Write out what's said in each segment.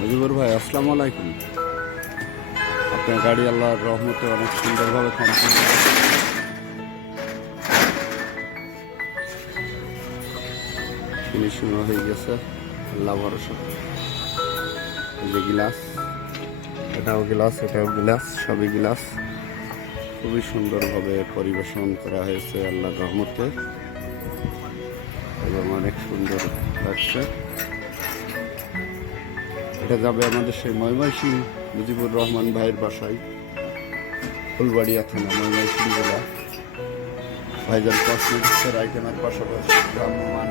মুজিবুর ভাই, আসসালামু আলাইকুম। আপনার গাড়ি আল্লাহর রহমতে অনেক সুন্দরভাবে কমপ্লিট ফিনিশিং হয়ে গেছে আল্লাহ ভরসা। যে গিলাস, এটাও গিলাস এটাও গিলাস, সবই গিলাস। খুবই সুন্দরভাবে পরিবেশন করা হয়েছে আল্লাহর রহমতে। এবং অনেক সুন্দর লাগছে। এটা যাবে আমাদের সেই ময়মনসিং মুজিবুর রহমান ভাইয়ের বাসায়, ফুলবাড়িয়া থানা, ময়মনসিং জেলা। ভাইজান কসমেটিক্সের আইটেমের পাশাপাশি ভ্রাম্যমান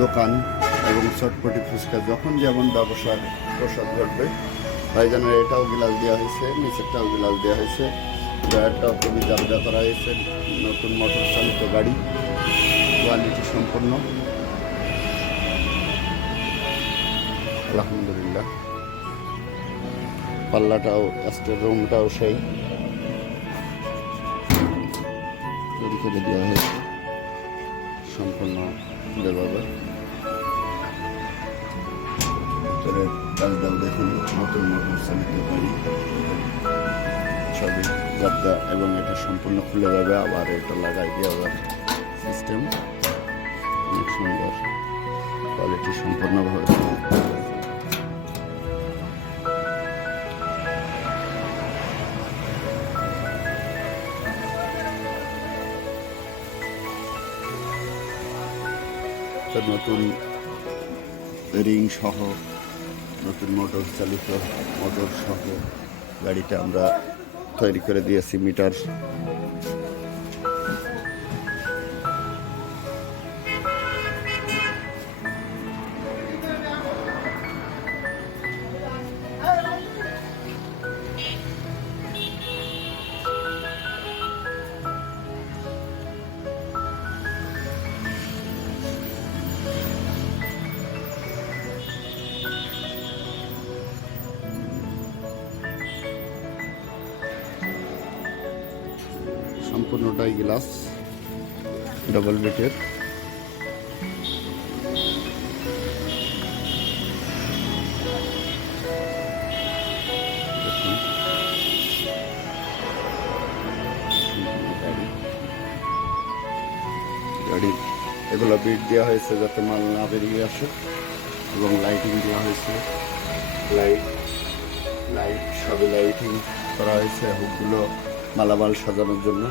দোকান এবং চটপটি ফুচকা যখন যেমন ব্যবসার প্রসাদ ঘটবে, ভাইজানের এটাও গিলাস দেওয়া হয়েছে, নিচেরটাও গিলাস দেওয়া হয়েছে। ড্রয়ারটাও খুবই জাবজা করা হয়েছে, নতুন মোটর চালিত গাড়ি, কোয়ালিটি সম্পন্ন। আলহামদুলিল্লাহ। পাল্লাটাও, আজকের রুমটাও সেই। তৈরি করে দেওয়া হয়েছে সম্পূর্ণ দেবাবে ভিতরের কাজটাও দেখুন, নতুন নতুন এবং এটা সম্পূর্ণ খুলে যাবে, আবার এটা লাগাই দেওয়ার সিস্টেম অনেক সুন্দর। কোয়ালিটি সম্পূর্ণভাবে। তার নতুন রিং সহ, নতুন মোটর চালিত, মোটর সহ গাড়িটা আমরা তৈরি করে দিয়েছি, মিটার সম্পূর্ণটাই গ্লাস ডবল বেটের এগুলো বিট দেওয়া হয়েছে যাতে মাল না বেরিয়ে আসে এবং লাইটিং দেওয়া হয়েছে। লাইট লাইট সবই লাইটিং করা হয়েছে। হুকগুলো মালামাল সাজানোর জন্য।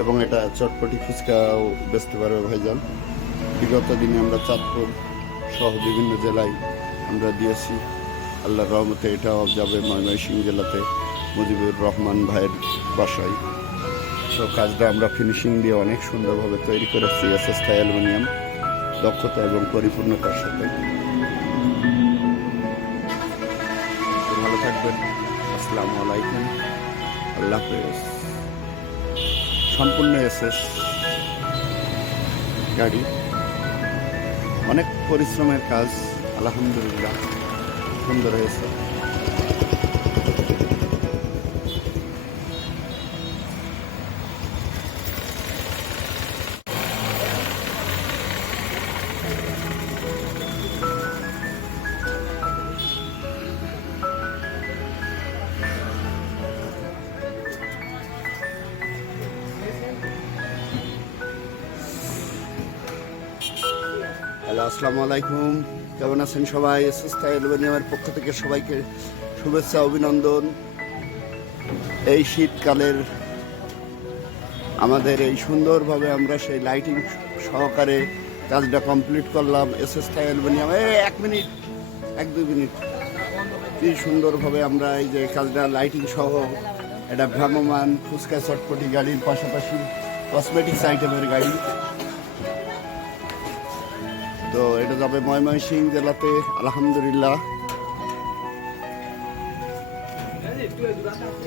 এবং এটা চটপটি ফুচকাও বেচতে পারবে ভাইজান। বিগত দিনে আমরা চাঁদপুর সহ বিভিন্ন জেলায় আমরা দিয়েছি। আল্লাহর রহমতে এটাও যাবে ময়মনসিং জেলাতে মুজিবুর রহমান ভাইয়ের বাসায়। তো কাজটা আমরা ফিনিশিং দিয়ে অনেক সুন্দরভাবে তৈরি করেছি এস এস থাই অ্যালুমিনিয়াম দক্ষতা এবং পরিপূর্ণতার সাথে। ভালো থাকবেন। আসসালামু আলাইকুম। আল্লাহ হাফেজ। সম্পূর্ণ এসএস গাড়ি। অনেক পরিশ্রমের কাজ আলহামদুলিল্লাহ সুন্দর হয়েছে। আসসালামু আলাইকুম। কেমন আছেন সবাই? এসএসটা অ্যালুমিনিয়ামের পক্ষ থেকে সবাইকে শুভেচ্ছা, অভিনন্দন। এই শীতকালের আমাদের এই সুন্দরভাবে আমরা সেই লাইটিং সহকারে কাজটা কমপ্লিট করলাম। এসএসটা অ্যালুমিনিয়াম এই এক মিনিট, এক দুই মিনিট। কি সুন্দরভাবে আমরা এই যে কাজটা লাইটিং সহ এটা ভ্রাম্যমান ফুচকা চটপটি গাড়ির পাশাপাশি কসমেটিক্স আইটেমের গাড়ি তো এটা যাবে ময়মনসিং জেলাতে, আলহামদুলিল্লাহ।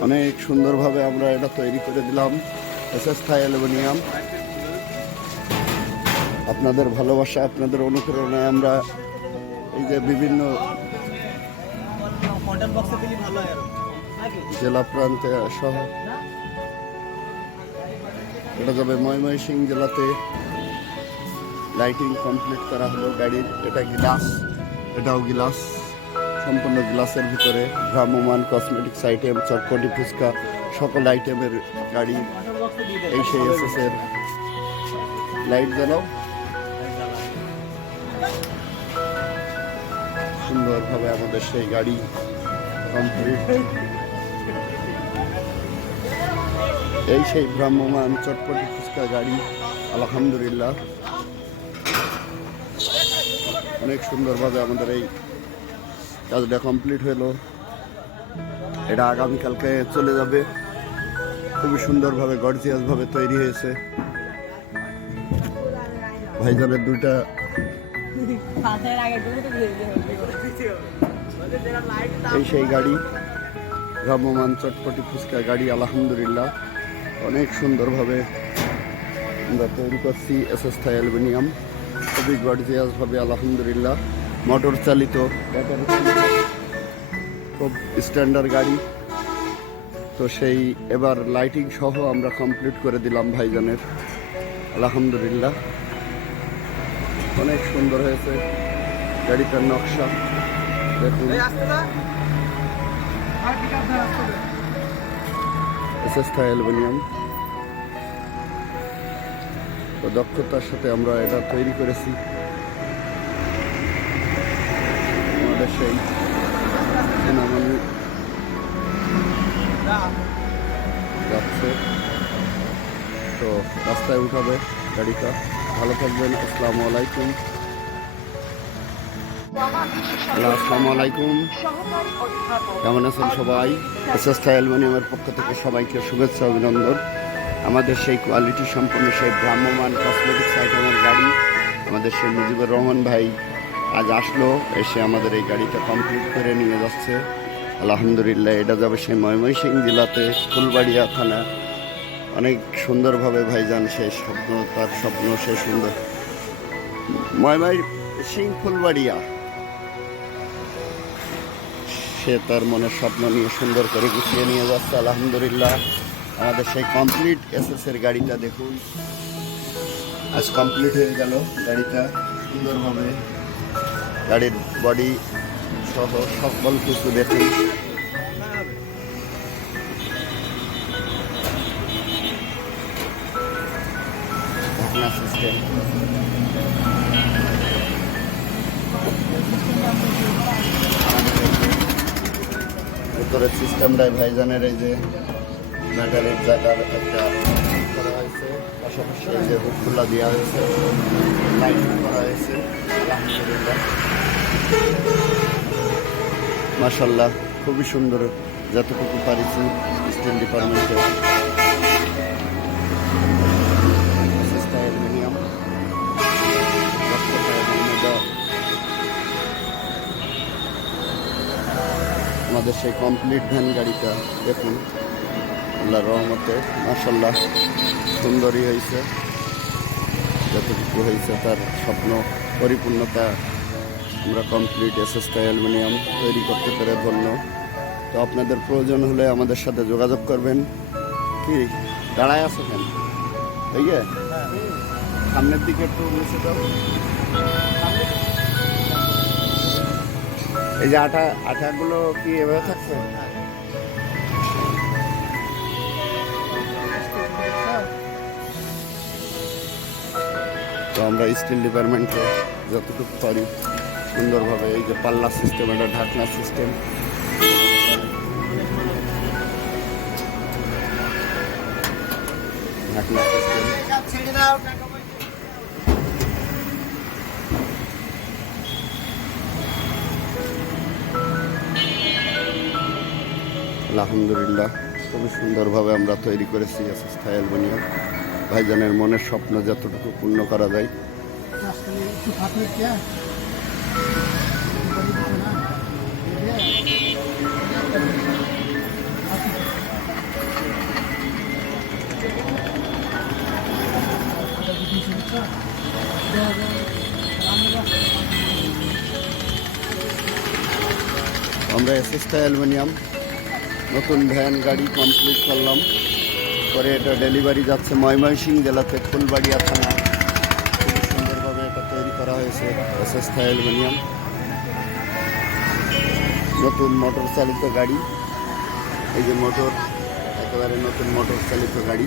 অনেক সুন্দরভাবে আমরা এটা তৈরি করে দিলাম এস এস থাই অ্যালুমিনিয়াম। আপনাদের ভালোবাসা, আপনাদের অনুপ্রেরণায় আমরা এই যে বিভিন্ন জেলা প্রান্তে সহ এটা যাবে ময়মনসিং জেলাতে। লাইটিং কমপ্লিট করা হলো, গাড়ির, এটা গিলাস, এটাও গিলাস, সম্পূর্ণ গ্লাসের ভিতরে ভ্রাম্যমান কসমেটিক্স আইটেম চটপটি ফুচকা, সকল আইটেমের গাড়ি, এই সেই এসএস এর লাইট জ্বালাও। সুন্দরভাবে আমাদের সেই গাড়ি কমপ্লিট এই সেই ভ্রাম্যমান চটপটি ফুচকা গাড়ি, আলহামদুলিল্লাহ। অনেক সুন্দরভাবে আমাদের এই কাজটা কমপ্লিট হলো। এটা আগামীকালকে চলে যাবে। খুবই সুন্দরভাবে, গর্জিয়াসভাবে তৈরি হয়েছে। ভাইজানের দুইটা এই সেই গাড়ি ভ্রাম্যমান চটপটি ফুচকা গাড়ি, আলহামদুলিল্লাহ। অনেক সুন্দরভাবে আমরা তৈরি করছি এস এস থাই অ্যালুমিনিয়াম। খুবই গর্জিয়াসভাবে আলহামদুলিল্লাহ। মোটর চালিত। খুব স্ট্যান্ডার্ড গাড়ি। তো সেই এবার লাইটিং সহ আমরা কমপ্লিট করে দিলাম ভাইজানের। আলহামদুলিল্লাহ। অনেক সুন্দর হয়েছে গাড়িটার নকশা। দেখুন। এসএসটা অ্যালুমিনিয়াম তো দক্ষতার সাথে আমরা এটা তৈরি করেছি। আমাদের সেই সেনাবাহিনী যাচ্ছে। তো রাস্তায় উঠাবে গাড়িটা। ভালো থাকবেন আসসালামু আলাইকুম। হ্যালো আসসালামু আলাইকুম। কেমন আছেন সবাই? এসএসটা অ্যালুমিনিয়ামের পক্ষ থেকে সবাইকে শুভেচ্ছা অভিনন্দন। আমাদের সেই কোয়ালিটি সম্পন্ন, সেই ভ্রাম্যমান কসমেটিক্স আইটেমের গাড়ি আমাদের সেই মুজিবুর রহমান ভাই আজ আসলো, এসে আমাদের এই গাড়িটা কমপ্লিট করে নিয়ে যাচ্ছে। আলহামদুলিল্লাহ, এটা যাবে সেই ময়মনসিংহ জেলাতে ফুলবাড়িয়া থানা। অনেক সুন্দরভাবে ভাইজান সেই স্বপ্ন, তার স্বপ্ন সে সুন্দর। ময়ময় সিং ফুলবাড়িয়া, সে তার মনের স্বপ্ন নিয়ে সুন্দর করে গুছিয়ে নিয়ে যাচ্ছে, আলহামদুলিল্লাহ। আমাদের সেই কমপ্লিট এসএস এর গাড়িটা দেখুন। আজ কমপ্লিট হয়ে গেল গাড়িটা সুন্দরভাবে। গাড়ির বডি সহ সকল কিছু দেখুন। সিস্টেম ভিতরের সিস্টেমটাই ভাইজানের এই যে ব্যাটারির জায়গার একটা করা হয়েছে। পাশাপাশি দেওয়া হয়েছে করা হয়েছে। মাসাল্লাহ খুবই সুন্দর যতটুকু পারিছি স্টিল ডিপার্টমেন্টে। আমাদের সেই কমপ্লিট ভ্যান গাড়িটা দেখুন। আল্লাহ রহমতে মাসাল্লাহ সুন্দরী হয়েছে যতটুকু হয়েছে তার স্বপ্ন পরিপূর্ণতা আমরা কমপ্লিট এসএসটা অ্যালুমিনিয়াম তৈরি করতে পেরে ধন্য। তো আপনাদের প্রয়োজন হলে আমাদের সাথে যোগাযোগ করবেন। কি, দাঁড়ায় আছে কেন? এই সামনের দিকে একটু নিচে দাও এই যে আটা আটাগুলো কি এভাবে থাকছে? আমরা স্টিল ডিপার্টমেন্টে যতটুকু পারি সুন্দরভাবে এই যে পাল্লা সিস্টেম এটা ঢাকনা সিস্টেম ঢাকনা আলহামদুলিল্লাহ, খুবই সুন্দরভাবে আমরা তৈরি করেছি স্থায়ী অ্যালবেনিয়াম ভাইজানের মনের স্বপ্ন যতটুকু পূর্ণ করা যায়। আমরা এসএসটা অ্যালুমিনিয়াম, নতুন ভ্যান, গাড়ি কমপ্লিট করলাম। পরে এটা ডেলিভারি যাচ্ছে ময়মনসিংহ জেলাতে ফুলবাড়িয়া থানা। খুবই সুন্দরভাবে এটা তৈরি করা হয়েছে এসএসটা অ্যালুমিনিয়াম নতুন মোটর চালিত গাড়ি। এই যে মোটর একেবারে নতুন মোটর চালিত গাড়ি।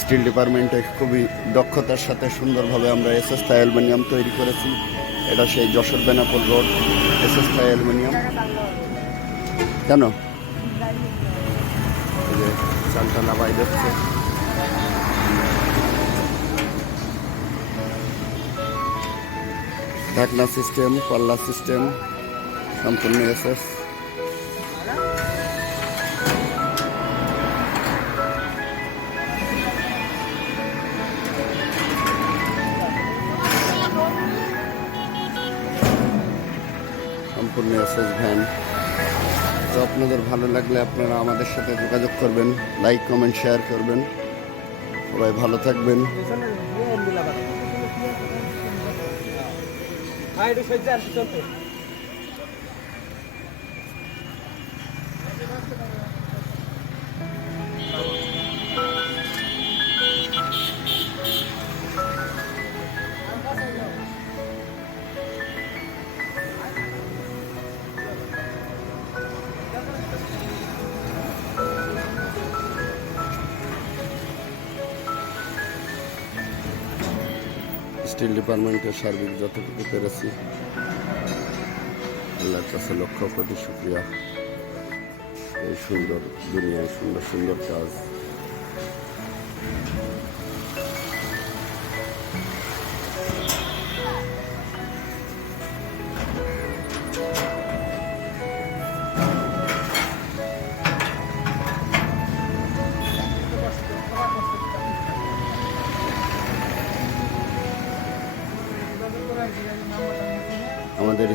স্টিল ডিপার্টমেন্টে খুবই দক্ষতার সাথে সুন্দরভাবে আমরা এসএস থাই অ্যালুমিনিয়াম তৈরি করেছি। এটা সেই Jessore Benapur road SS Thai aluminium কেন চালটা নামাই যাচ্ছে ঢাকনা সিস্টেম পাল্লা সিস্টেম সম্পূর্ণ এসএস আপনাদের ভালো লাগলে আপনারা আমাদের সাথে যোগাযোগ করবেন লাইক কমেন্ট শেয়ার করবেন। সবাই ভালো থাকবেন। স্টিল ডিপার্টমেন্টের সার্বিক যতটুকু পেরেছি। আল্লাহর কাছে লক্ষ কোটি শুক্রিয়া। এই সুন্দর দুনিয়ায় সুন্দর সুন্দর কাজ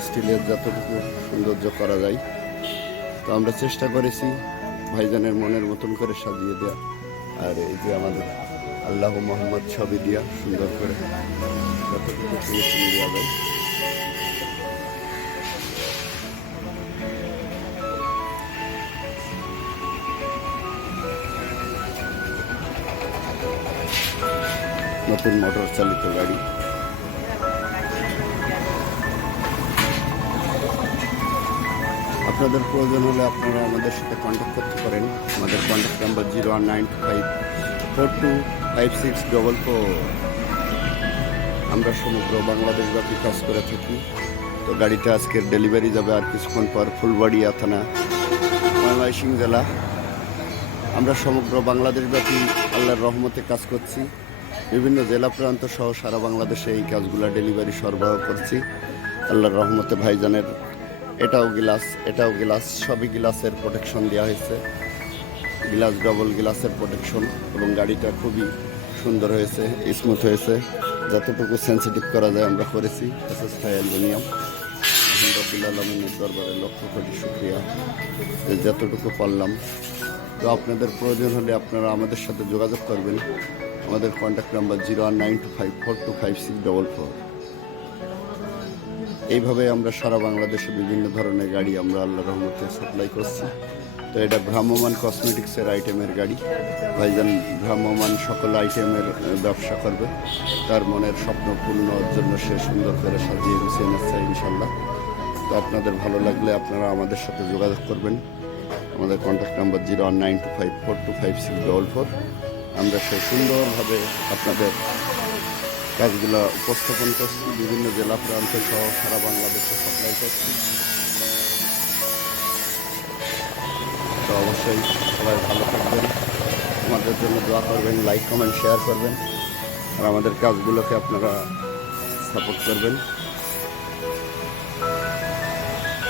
স্টিলের যতটুকু সৌন্দর্য করা যায়, তো আমরা চেষ্টা করেছি ভাইজানের মনের মতন করে সাজিয়ে দেওয়া আর এই যে আমাদের আল্লাহ মোহাম্মদ ছবি দিয়া সুন্দর করে নতুন মোটর চালিত গাড়ি। আপনাদের প্রয়োজন হলে আপনারা আমাদের সাথে কন্ট্যাক্ট করতে পারেন। আমাদের contact number zero one nine five four two five six double four আমরা সমগ্র বাংলাদেশ ব্যাপী কাজ করে থাকি। তো গাড়িটা আজকের ডেলিভারি যাবে আর কিছুক্ষণ পর ফুলবাড়িয়া থানা, ময়মনসিংহ জেলা। আমরা সমগ্র বাংলাদেশ ব্যাপী আল্লাহর রহমতে কাজ করছি। বিভিন্ন জেলা প্রান্ত সহ সারা বাংলাদেশে এই কাজগুলো ডেলিভারি সরবরাহ করছি। আল্লাহর রহমতে ভাইজানের এটাও গ্লাস এটাও গ্লাস, সবই গ্লাসের প্রোটেকশন দেওয়া হয়েছে। গ্লাস ডবল গ্লাসের প্রোটেকশন এবং গাড়িটা খুবই সুন্দর হয়েছে স্মুথ হয়েছে। যতটুকু সেন্সিটিভ করা যায় আমরা করেছি থাই অ্যালুমিনিয়াম। রব্বুল আলমিনের দরবারে লক্ষ কোটি শুক্রিয়া। যতটুকু পারলাম। তো আপনাদের প্রয়োজন হলে আপনারা আমাদের সাথে যোগাযোগ করবেন। আমাদের contact number zero one nine two five four two five six double four এইভাবে আমরা সারা বাংলাদেশে বিভিন্ন ধরনের গাড়ি আমরা আল্লাহ রহমতে সাপ্লাই করছি। তো এটা ভ্রাম্যমান কসমেটিক্সের আইটেমের গাড়ি। ভাইজান ভ্রাম্যমান সকল আইটেমের ব্যবসা করবে। তার মনের স্বপ্ন পূর্ণর জন্য সে সুন্দর করে সাজিয়ে গুছিয়ে নিচ্ছে ইনশাল্লাহ তো আপনাদের ভালো লাগলে আপনারা আমাদের সাথে যোগাযোগ করবেন। আমাদের contact number zero one nine two five four two five six double four আমরা সে সুন্দরভাবে আপনাদের কাজগুলো উপস্থাপন করছি, বিভিন্ন জেলা প্রান্ত সহ সারা বাংলাদেশে সাপ্লাই করছি। তো অবশ্যই সবাই ভালো থাকবেন। আমাদের জন্য দোয়া করবেন লাইক কমেন্ট শেয়ার করবেন। আর আমাদের কাজগুলোকে আপনারা সাপোর্ট করবেন।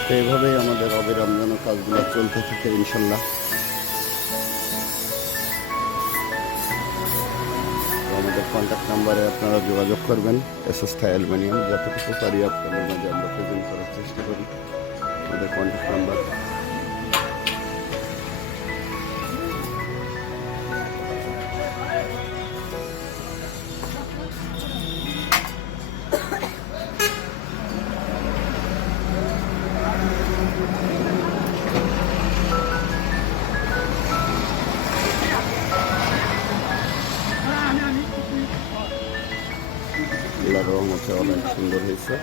তো এইভাবেই আমাদের অবিরাম যেন কাজগুলো চলতে থাকে ইনশাল্লাহ। কন্ট্যাক্ট নাম্বারে আপনারা যোগাযোগ করবেন এস এস থাই অ্যালুমিনিয়াম যতটুকু পারি আপনাদের মাঝে আমরা প্রেজেন্ট করার চেষ্টা করি। আমাদের কন্ট্যাক্ট নাম্বার আছে।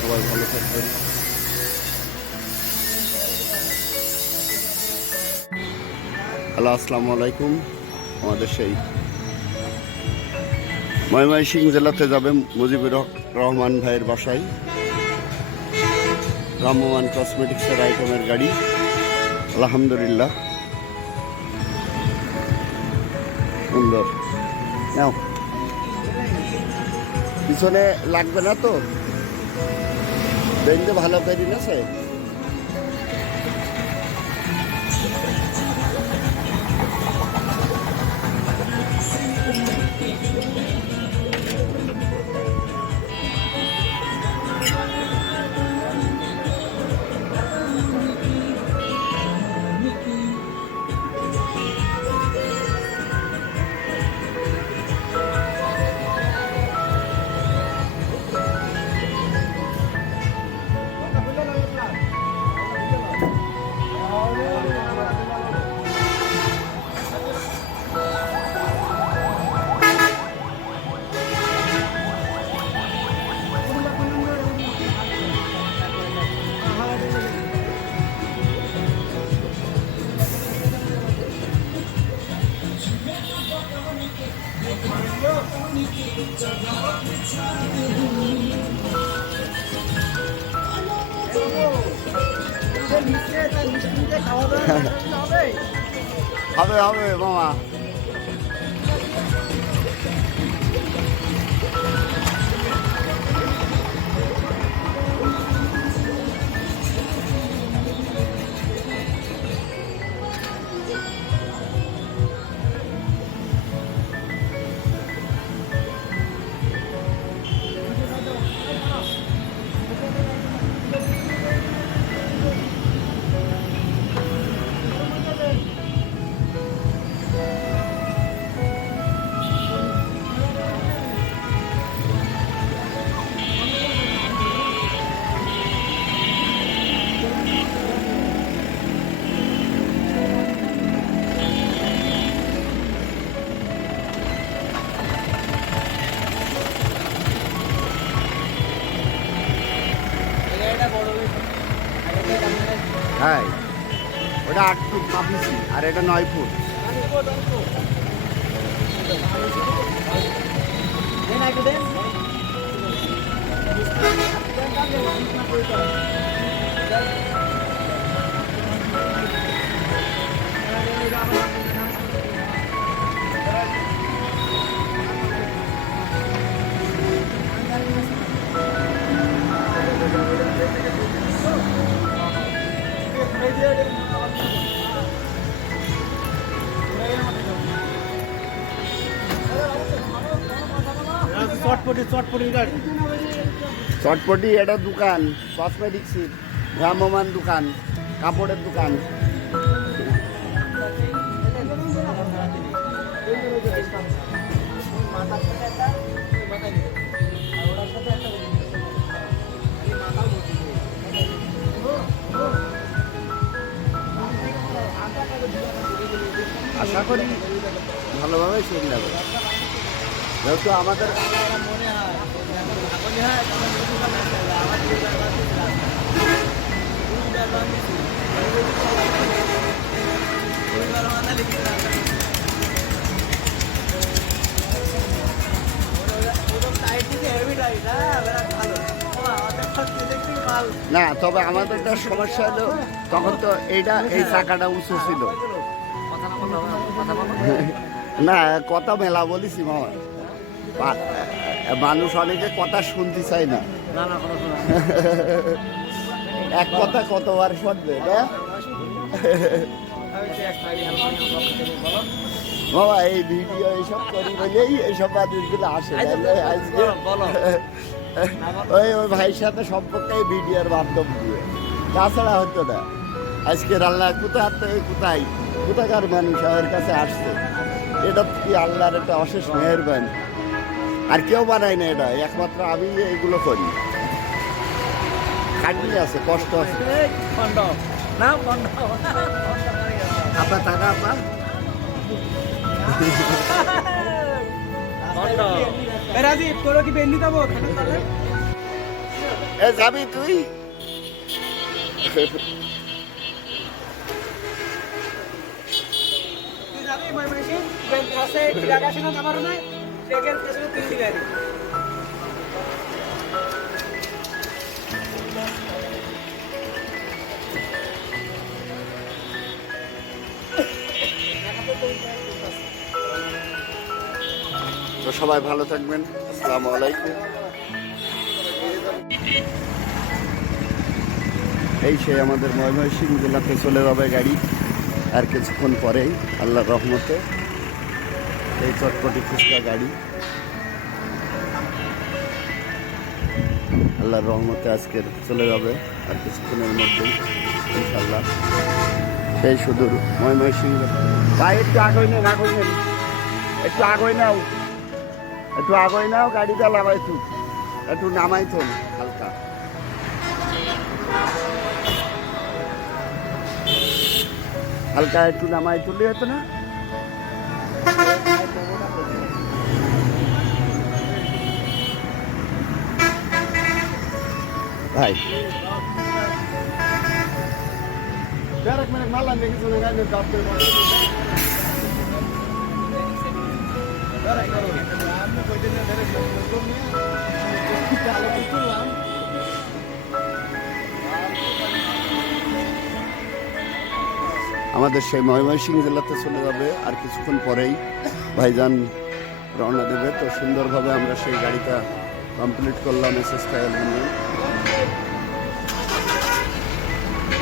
সবাই ভালো থাকবেন। হ্যালো, আসসালামু আলাইকুম। আমাদের সেই ময়মনসিংহ জেলাতে যাবেন মুজিবুর রহমান ভাইয়ের বাসায়। রামমান কসমেটিক্সের আইটেমের গাড়ি। আলহামদুলিল্লাহ। সুন্দর। নাও। পিছনে লাগবে না তো? বেঞ্জে ভালো করে আছে হবে হবে মামা হ্যাঁ এটা নয় ফুট। চটপটি চটপটির চটপটি এটা দোকান কসমেটিক্সের ভ্রাম্যমান দোকান কাপড়ের দোকান। আশা করি ভালোভাবে চলে যাবে যেহেতু আমাদের না তবে আমাদের একটা সমস্যা হলো তখন তো এইটা এই চাকাটা উঁচু ছিল। না কথা মেলা বলিছি মামা। মানুষ অনেকে কথা শুনতে চায় না। এক কথা কতবার শুনবে না বাবা এই ভিডিও এইসব করি বলেই এইসব মানুষগুলো আসে নাহলে আজকে ওই ওই ভাইয়ের সাথে সম্পর্কে এই ভিডিওর মাধ্যম দিয়ে। তাছাড়া হতো না। আজকে আল্লাহ থেকে কোথায় কোথাকার মানুষ আমার কাছে আসছে এটা কি আল্লাহর একটা অশেষ মেহরবানি। আর কেউ বানায় না এটা, একমাত্র আমি এইগুলো করি। খাটনি আছে, কষ্ট আছে। আপনার টাকা যাবি তুই? যাবি ময়মনসিং আছে আমার নাই? তো সবাই ভালো থাকবেন। আসসালামু আলাইকুম। এই সেই আমাদের ময়মনসিং জেলাতে চলে যাবে গাড়ি, আর কিছুক্ষণ পরেই, আল্লাহর রহমতে। এই চটপটি ফুচকা গাড়ি। আল্লাহর রহমতে আজকের চলে যাবে, আর কিছুক্ষণের মধ্যে ইনশাল্লাহ সেই সুদূর ময়মনসিং ভাই, একটু আগে নেন আগে নেন একটু আগে নাও। একটু আগে নাও গাড়িটা লাগাই তু একটু নামাই তো, হালকা। হালকা একটু নামাই তুলি হতো না? ভাই। আমাদের সেই ময়মনসিং জেলাতে চলে যাবে আর কিছুক্ষণ পরেই ভাইজান রওনা দেবে। তো সুন্দরভাবে আমরা সেই গাড়িটা কমপ্লিট করলাম S S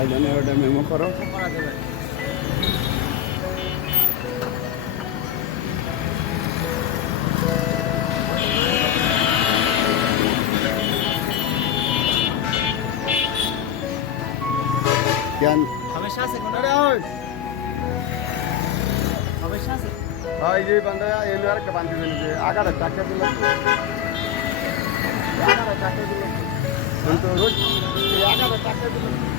ভাইজানের ওটা মেমো করো। এলো আর একটা বান্ধি দিল যে আগাটা চারটা দিল। আগাটা চারটা দিল। কিন্তু রোজ এই আগাটা চারটা দিল।